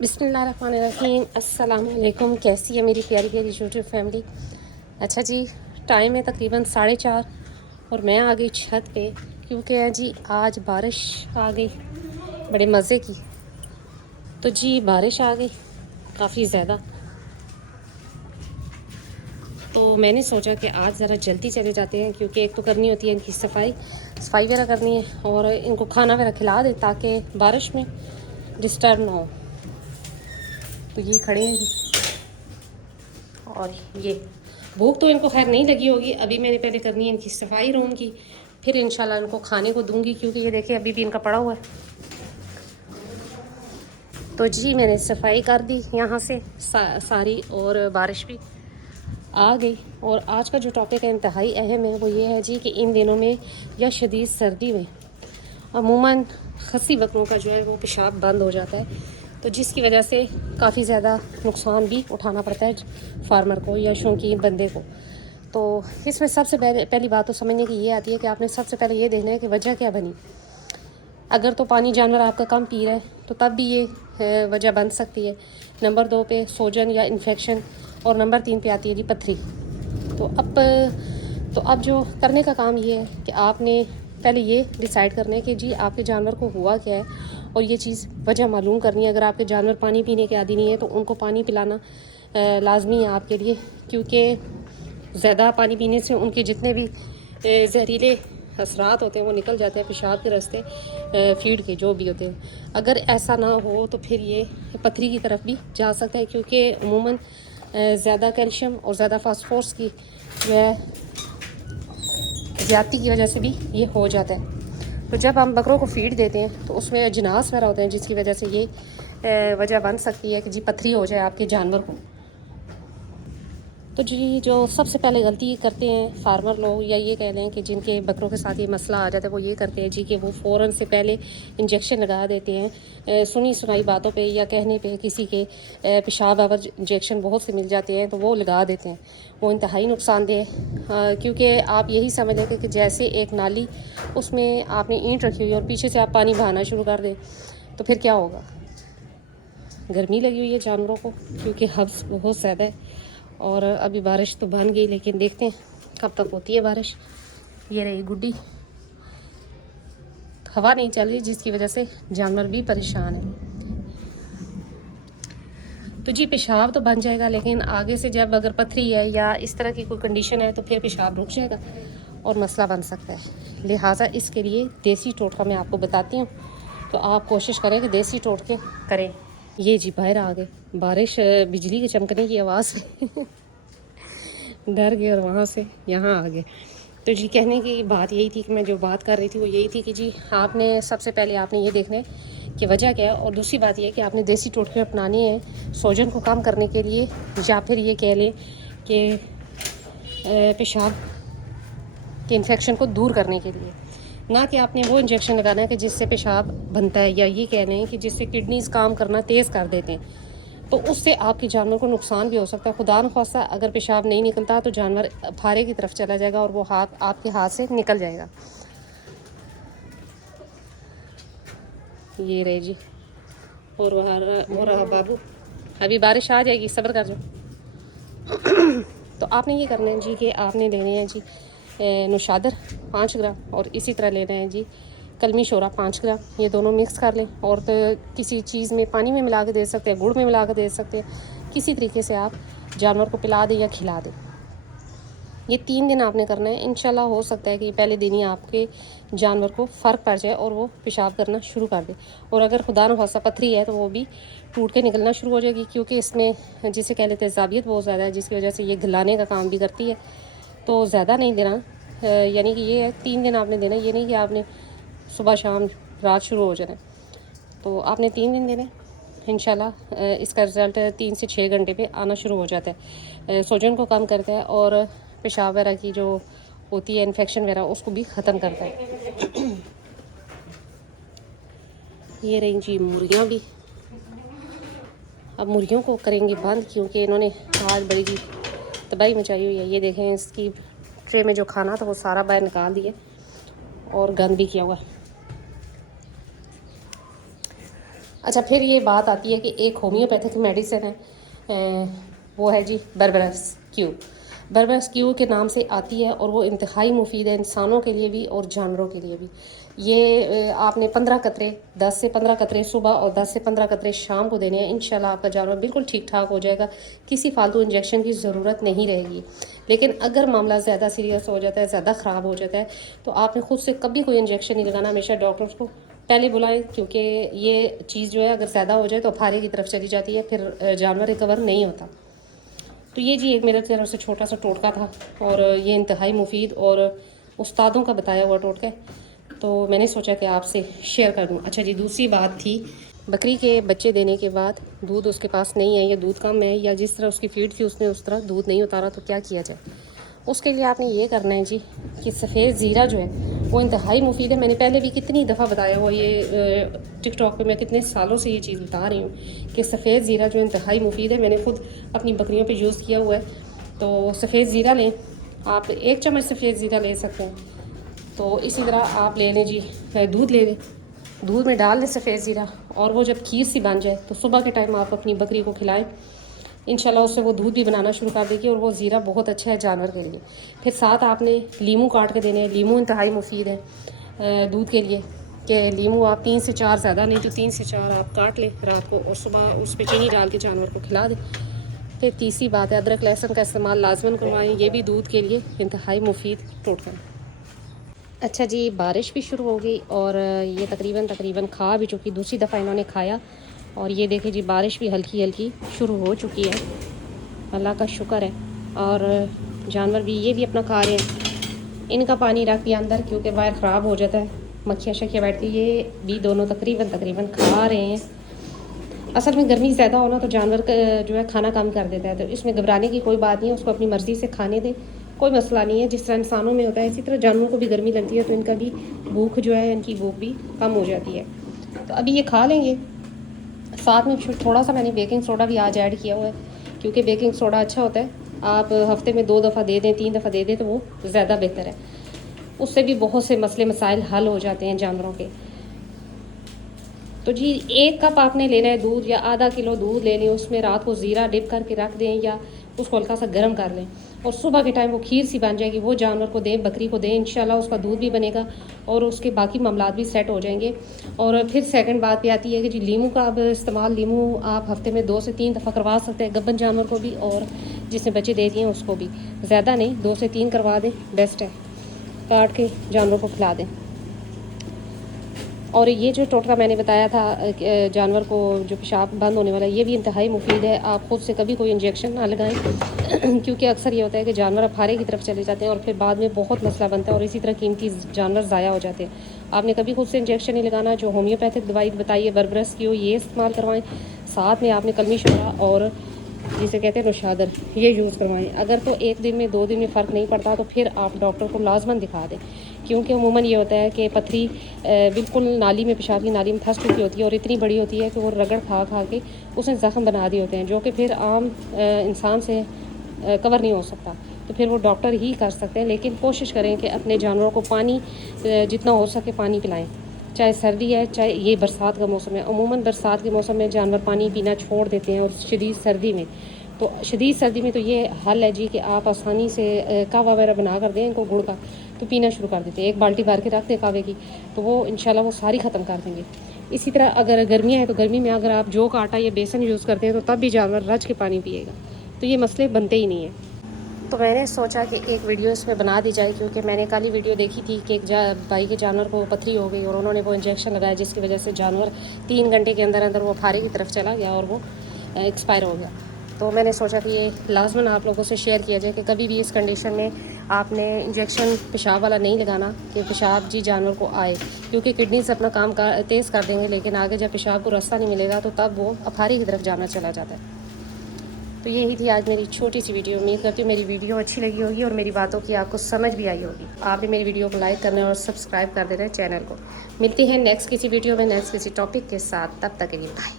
بسم اللہ الرحمن الرحیم۔ السلام علیکم، کیسی ہے میری پیاری پیاری یوٹیوب فیملی؟ اچھا جی، ٹائم ہے تقریباً 4:30 اور میں آ گئی چھت پہ کیونکہ جی آج بارش آ گئی بڑے مزے کی۔ تو جی بارش آ گئی کافی زیادہ، تو میں نے سوچا کہ آج ذرا جلدی چلے جاتے ہیں کیونکہ ایک تو کرنی ہوتی ہے ان کی صفائی وغیرہ کرنی ہے اور ان کو کھانا وغیرہ کھلا دیں تاکہ بارش میں ڈسٹرب نہ ہو۔ تو یہ کھڑے ہیں جی، اور یہ بھوک تو ان کو خیر نہیں لگی ہوگی، ابھی میں نے پہلے کرنی ہے ان کی صفائی روم کی، پھر انشاءاللہ ان کو کھانے کو دوں گی کیونکہ یہ دیکھیں ابھی بھی ان کا پڑا ہوا ہے۔ تو جی میں نے صفائی کر دی یہاں سے ساری، اور بارش بھی آ گئی۔ اور آج کا جو ٹاپک ہے انتہائی اہم ہے، وہ یہ ہے جی کہ ان دنوں میں یا شدید سردی میں عموماً خصی بکروں کا جو ہے وہ پیشاب بند ہو جاتا ہے، تو جس کی وجہ سے کافی زیادہ نقصان بھی اٹھانا پڑتا ہے فارمر کو یا شوقین بندے کو۔ تو اس میں سب سے پہلی بات تو سمجھنے کی یہ آتی ہے کہ آپ نے سب سے پہلے یہ دیکھنا ہے کہ وجہ کیا بنی۔ اگر تو پانی جانور آپ کا کم پی رہا ہے تو تب بھی یہ وجہ بن سکتی ہے۔ نمبر 2 پہ سوجن یا انفیکشن، اور نمبر 3 پہ آتی ہے جی پتھری۔ تو اب جو کرنے کا کام یہ ہے کہ آپ نے پہلے یہ ڈیسائیڈ کرنا ہے کہ جی آپ کے جانور کو ہوا کیا ہے، اور یہ چیز وجہ معلوم کرنی ہے۔ اگر آپ کے جانور پانی پینے کے عادی نہیں ہے تو ان کو پانی پلانا لازمی ہے آپ کے لیے، کیونکہ زیادہ پانی پینے سے ان کے جتنے بھی زہریلے اثرات ہوتے ہیں وہ نکل جاتے ہیں پیشاب کے راستے، فیڈ کے جو بھی ہوتے ہیں۔ اگر ایسا نہ ہو تو پھر یہ پتھری کی طرف بھی جا سکتا ہے، کیونکہ عموماً زیادہ کیلشیم اور زیادہ فاسفورس کی جو ہے زیادتی کی وجہ سے بھی یہ ہو جاتا ہے۔ تو جب ہم بکروں کو فیڈ دیتے ہیں تو اس میں اجناس وغیرہ ہوتے ہیں جس کی وجہ سے یہ وجہ بن سکتی ہے کہ جی پتھری ہو جائے آپ کے جانور کو۔ تو جی جو سب سے پہلے غلطی کرتے ہیں فارمر لوگ، یا یہ کہہ لیں کہ جن کے بکروں کے ساتھ یہ مسئلہ آ جاتا ہے، وہ یہ کرتے ہیں جی کہ وہ فوراً سے پہلے انجیکشن لگا دیتے ہیں سنی سنائی باتوں پہ یا کہنے پہ، کسی کے پیشاب آور انجیکشن بہت سے مل جاتے ہیں تو وہ لگا دیتے ہیں۔ وہ انتہائی نقصان دہ ہے، کیونکہ آپ یہی سمجھ لیں کہ جیسے ایک نالی اس میں آپ نے اینٹ رکھی ہوئی ہے اور پیچھے سے آپ پانی بہانا شروع کر دیں تو پھر کیا ہوگا۔ گرمی لگی ہوئی ہے جانوروں کو کیونکہ حبس بہت زیادہ ہے، اور ابھی بارش تو بن گئی لیکن دیکھتے ہیں کب تک ہوتی ہے بارش۔ یہ رہی گڈی، ہوا نہیں چل رہی جس کی وجہ سے جانور بھی پریشان ہیں۔ تو جی پیشاب تو بن جائے گا، لیکن آگے سے جب اگر پتھری ہے یا اس طرح کی کوئی کنڈیشن ہے تو پھر پیشاب رک جائے گا اور مسئلہ بن سکتا ہے۔ لہٰذا اس کے لیے دیسی ٹوٹکا میں آپ کو بتاتی ہوں، تو آپ کوشش کریں کہ دیسی ٹوٹکے کریں۔ یہ جی باہر آ گئے، بارش بجلی کے چمکنے کی آواز سے ڈر گئے اور وہاں سے یہاں آ گئے۔ تو جی کہنے کی بات یہی تھی کہ میں جو بات کر رہی تھی وہ یہی تھی کہ جی آپ نے سب سے پہلے آپ نے یہ دیکھنا ہے کہ وجہ کیا ہے، اور دوسری بات یہ ہے کہ آپ نے دیسی ٹوٹکے اپنانے ہیں سوجن کو کم کرنے کے لیے، یا پھر یہ کہہ لیں کہ پیشاب کے انفیکشن کو دور کرنے کے لیے، نہ کہ آپ نے وہ انجیکشن لگانا ہے کہ جس سے پیشاب بنتا ہے، یا یہ کہہ لیں کہ جس سے کڈنیز کام کرنا تیز کر دیتے ہیں، تو اس سے آپ کے جانور کو نقصان بھی ہو سکتا ہے۔ خدا نخواستہ اگر پیشاب نہیں نکلتا تو جانور پھارے کی طرف چلا جائے گا اور وہ آپ کے ہاتھ سے نکل جائے گا۔ یہ رہے جی، اور وہ رہا بابو، ابھی بارش آ جائے گی، صبر کر جاؤ۔ تو آپ نے یہ کرنا ہے جی کہ آپ نے لینے ہیں جی نوشادر 5 گرام، اور اسی طرح لینا ہے جی کلمی شورا 5 گرام۔ یہ دونوں مکس کر لیں، اور تو کسی چیز میں پانی میں ملا کے دے سکتے ہیں، گڑ میں ملا کے دے سکتے ہیں، کسی طریقے سے آپ جانور کو پلا دیں یا کھلا دیں۔ یہ 3 دن آپ نے کرنا ہے، انشاءاللہ ہو سکتا ہے کہ پہلے دن ہی آپ کے جانور کو فرق پڑ جائے اور وہ پیشاب کرنا شروع کر دے۔ اور اگر خدا نخواستہ پتھری ہے تو وہ بھی ٹوٹ کے نکلنا شروع ہو جائے گی، کیونکہ اس میں جسے کہہ لیتے ہیں زابیت بہت زیادہ ہے، جس کی وجہ سے یہ گلانے کا کام بھی کرتی ہے۔ تو زیادہ نہیں دینا، یعنی کہ یہ ہے 3 دن آپ نے دینا، یہ نہیں کہ آپ نے صبح شام رات شروع ہو جانا ہے۔ تو آپ نے 3 دن دینے، انشاءاللہ اس کا رزلٹ 3 سے 6 گھنٹے پہ آنا شروع ہو جاتا ہے، سوجن کو کم کرتا ہے اور پیشاب وغیرہ کی جو ہوتی ہے انفیکشن وغیرہ اس کو بھی ختم کرتا ہے۔ یہ رہیں جی مرغیاں بھی، اب مرغیوں کو کریں گے بند کیونکہ انہوں نے آج بڑی جی تباہی مچائی ہوئی ہے۔ یہ دیکھیں اس کی ٹرے میں جو کھانا تھا وہ سارا باہر نکال دیے اور گند بھی کیا ہوا ہے۔ اچھا پھر یہ بات آتی ہے کہ ایک ہومیوپیتھک میڈیسن ہے، وہ ہے جی بربرس کیو. بربرس کیو کے نام سے آتی ہے اور وہ انتہائی مفید ہے انسانوں کے لیے بھی اور جانوروں کے لیے بھی. یہ آپ نے 15 قطرے 10 سے 15 قطرے صبح اور 10 سے 15 قطرے شام کو دینے ہیں. انشاءاللہ آپ کا جانور بالکل ٹھیک ٹھاک ہو جائے گا، کسی فالتو انجیکشن کی ضرورت نہیں رہے گی. لیکن اگر معاملہ زیادہ سیریس ہو جاتا ہے، زیادہ خراب ہو جاتا ہے، تو آپ نے خود سے کبھی کوئی انجیکشن نہیں لگانا. ہمیشہ ڈاکٹر کو پہلے بلائیں، کیونکہ یہ چیز جو ہے اگر زیادہ ہو جائے تو پھاڑے کی طرف چلی جاتی ہے، پھر جانور ریکور نہیں ہوتا. تو یہ جی ایک میرے طرف سے چھوٹا سا ٹوٹکا تھا، اور یہ انتہائی مفید اور استادوں کا بتایا ہوا ٹوٹکا ہے، تو میں نے سوچا کہ آپ سے شیئر کر دوں. اچھا جی، دوسری بات تھی بکری کے بچے دینے کے بعد دودھ اس کے پاس نہیں ہے یا دودھ کم ہے، یا جس طرح اس کی فیڈ تھی اس نے اس طرح دودھ نہیں اتارا، تو کیا کیا جائے. اس کے لیے آپ نے یہ کرنا ہے جی کہ سفید زیرہ جو ہے وہ انتہائی مفید ہے. میں نے پہلے بھی کتنی دفعہ بتایا ہوا، یہ ٹک ٹاک پہ میں کتنے سالوں سے یہ چیز بتا رہی ہوں کہ سفید زیرہ جو انتہائی مفید ہے. میں نے خود اپنی بکریوں پہ یوز کیا ہوا ہے. تو سفید زیرہ لیں آپ، 1 چمچ سفید زیرہ لے سکتے ہیں. تو اسی طرح آپ لے لیں جی دودھ لے لیں، دودھ میں ڈال دیں سفید زیرہ، اور وہ جب کھیر سی بن جائے تو صبح کے ٹائم آپ اپنی بکری کو کھلائیں. انشاءاللہ اس سے وہ دودھ بھی بنانا شروع کر دے گی، اور وہ زیرہ بہت اچھا ہے جانور کے لیے. پھر ساتھ آپ نے لیمو کاٹ کے دینے ہیں. لیمو انتہائی مفید ہے دودھ کے لیے، کہ لیمو آپ 3 سے 4 زیادہ نہیں تو 3 سے 4 آپ کاٹ لیں رات کو، اور صبح اس پہ چینی ڈال کے جانور کو کھلا دیں. پھر تیسری بات ہے ادرک لہسن کا استعمال لازماً کروائیں. یہ بھی دودھ کے لیے انتہائی مفید ٹوٹکا ہے. اچھا جی، بارش بھی شروع ہو گئی اور یہ تقریباً کھا بھی چکی. دوسری دفعہ انہوں نے کھایا، اور یہ دیکھیں جی بارش بھی ہلکی ہلکی شروع ہو چکی ہے. اللہ کا شکر ہے. اور جانور بھی یہ بھی اپنا کھا رہے ہیں. ان کا پانی رکھ دیا اندر کیونکہ باہر خراب ہو جاتا ہے، مکھیاں شکیاں بیٹھتی. یہ بھی دونوں تقریباً کھا رہے ہیں. اصل میں گرمی زیادہ ہونا تو جانور جو ہے کھانا کم کر دیتا ہے، تو اس میں گھبرانے کی کوئی بات نہیں ہے. اس کو اپنی مرضی سے کھانے دیں، کوئی مسئلہ نہیں ہے. جس طرح انسانوں میں ہوتا ہے اسی طرح جانوروں کو بھی گرمی لگتی ہے، تو ان کا بھی بھوک جو ہے، ان کی بھوک بھی کم ہو جاتی ہے. تو ابھی یہ کھا لیں گے. ساتھ میں تھوڑا سا میں نے بیکنگ سوڈا بھی آج ایڈ کیا ہوا ہے، کیونکہ بیکنگ سوڈا اچھا ہوتا ہے. آپ ہفتے میں 2 دفعہ دے دیں، 3 دفعہ دے دیں تو وہ زیادہ بہتر ہے. اس سے بھی بہت سے مسئلے مسائل حل ہو جاتے ہیں جانوروں کے. تو جی 1 کپ آپ نے لینا ہے دودھ، یا آدھا کلو دودھ لے لیں. اس میں رات کو زیرہ ڈپ کر کے رکھ دیں، یا اس کو ہلکا سا گرم کر لیں، اور صبح کے ٹائم وہ کھیر سی بن جائے گی، وہ جانور کو دیں، بکری کو دیں. انشاءاللہ اس کا دودھ بھی بنے گا اور اس کے باقی معاملات بھی سیٹ ہو جائیں گے. اور پھر سیکنڈ بات پہ آتی ہے کہ جی لیمو کا اب استعمال، لیمو آپ ہفتے میں 2 سے 3 دفعہ کروا سکتے ہیں، گبن جانور کو بھی اور جس نے بچے دے دیے ہیں اس کو بھی. زیادہ نہیں، 2 سے 3 کروا دیں، بیسٹ ہے. کاٹ کے جانور کو کھلا دیں. اور یہ جو ٹوٹکا میں نے بتایا تھا جانور کو جو پیشاب بند ہونے والا، یہ بھی انتہائی مفید ہے. آپ خود سے کبھی کوئی انجیکشن نہ لگائیں، کیونکہ اکثر یہ ہوتا ہے کہ جانور افارے کی طرف چلے جاتے ہیں اور پھر بعد میں بہت مسئلہ بنتا ہے، اور اسی طرح قیمتی جانور ضائع ہو جاتے ہیں. آپ نے کبھی خود سے انجیکشن نہیں لگانا. جو ہومیوپیتھک دوائی بتائیے بربرس کی ہو، یہ استعمال کروائیں. ساتھ میں آپ نے کلمی شورا اور جسے کہتے ہیں نوشادر، یہ یوز کروائیں. اگر تو 1 دن میں 2 دن میں فرق نہیں پڑتا تو پھر آپ ڈاکٹر کو لازماً دکھا دیں، کیونکہ عموماً یہ ہوتا ہے کہ پتھری بالکل نالی میں، پیشاب کی نالی میں پھنس چکی ہوتی ہے، اور اتنی بڑی ہوتی ہے کہ وہ رگڑ کھا کے اس نے زخم بنا دیے ہوتے ہیں، جو کہ پھر عام انسان سے کور نہیں ہو سکتا. تو پھر وہ ڈاکٹر ہی کر سکتے ہیں. لیکن کوشش کریں کہ اپنے جانوروں کو پانی جتنا ہو سکے پانی پلائیں، چاہے سردی ہے چاہے یہ برسات کا موسم ہے. عموماً برسات کے موسم میں جانور پانی پینا چھوڑ دیتے ہیں، اور شدید سردی میں تو یہ حل ہے جی کہ آپ آسانی سے کہوہ وغیرہ بنا کر دیں ان کو، گڑ کا، تو پینا شروع کر دیتے ہیں. 1 بالٹی بھر کے رکھ دیں کہوے کی، تو وہ انشاءاللہ وہ ساری ختم کر دیں گے. اسی طرح اگر گرمیاں ہیں تو گرمی میں اگر آپ جو کا آٹا یا بیسن یوز کرتے ہیں تو تب بھی جانور رج کے پانی پیے گا. تو یہ مسئلے بنتے ہی نہیں ہیں. تو میں نے سوچا کہ ایک ویڈیو اس میں بنا دی جائے، کیونکہ میں نے کل ہی ویڈیو دیکھی تھی کہ ایک بھائی کے جانور کو پتھری ہو گئی اور انہوں نے وہ انجیکشن لگایا، جس کی وجہ سے جانور 3 گھنٹے کے اندر وہ پھاڑے کی طرف چلا گیا اور وہ ایکسپائر ہو گیا. تو میں نے سوچا کہ یہ لازماً آپ لوگوں سے شیئر کیا جائے کہ کبھی بھی اس کنڈیشن میں آپ نے انجیکشن پیشاب والا نہیں لگانا کہ پیشاب جی جانور کو آئے، کیونکہ کڈنیز اپنا کام تیز کر دیں گے، لیکن آگے جب پیشاب کو راستہ نہیں ملے گا تو تب وہ افاری کی طرف جانا چلا جاتا ہے. تو یہی تھی آج میری چھوٹی سی ویڈیو. امید کرتی ہوں میری ویڈیو اچھی لگی ہوگی اور میری باتوں کی آپ کو سمجھ بھی آئی ہوگی. آپ بھی میری ویڈیو کو لائک کرنا اور سبسکرائب کر دینا چینل کو. ملتی ہیں نیکسٹ کسی ویڈیو میں نیکسٹ کسی ٹاپک کے ساتھ. تب تک کے لیے بائے.